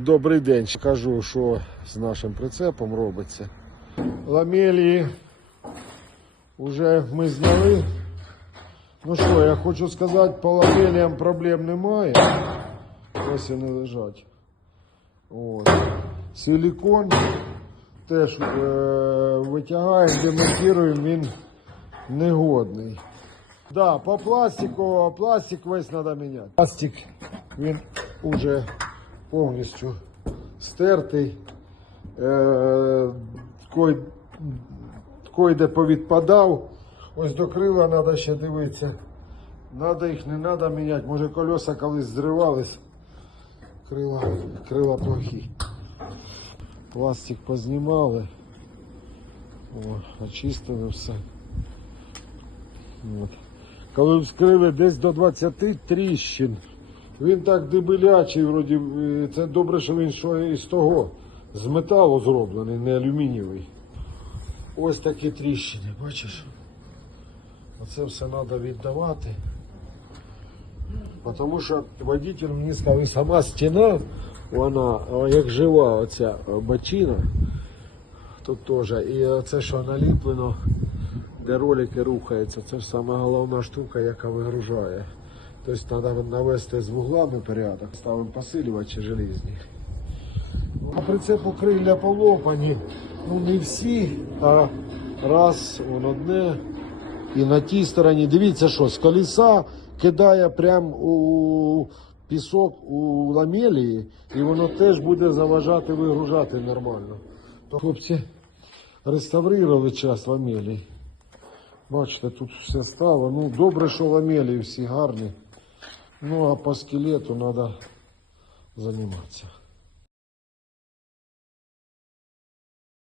Добрий день. Кажу, що з нашим прицепом робиться. Ламелії вже ми зняли. Ну що, я хочу сказати, по ламеліям проблем немає. Ось вони лежать. От. Силікон теж е, витягаємо, демонтуємо, він негодний. Да, по пластику, пластик весь треба міняти. Пластик він уже повністю стертий. Е, кой, де повідпадав. Ось до крила треба ще дивитися. Надо їх, не треба міняти. Може колеса колись зривались. Крила, крила плохі. Пластик познімали. О, очистили все. От. Коли вскрили десь до 20 тріщин. Він так дебелячий, вроді, е, це добре, що він що із того, з металу зроблений, не алюмінієвий. Ось такі тріщини, бачиш? Оце все треба віддавати. Тому що водитель мені сказав, і сама стіна, вона як жива, оця о, бочина. Тут теж. І оце, що наліплено, де ролики рухаються, це ж саме головна штука, яка вигружає. Тобто треба навести з вуглами порядок. Ставимо посилювачі желізні. А прицепу крилля полопані. Ну не всі, а раз, он одне. І на тій стороні, дивіться, що з коліса кидає прямо у пісок у ламелії, і воно теж буде заважати вигружати нормально. То хлопці реставрували час ламелій. Бачите, тут все стало. Ну, добре, що ламелі всі гарні. Ну, а по скелету надо займатися.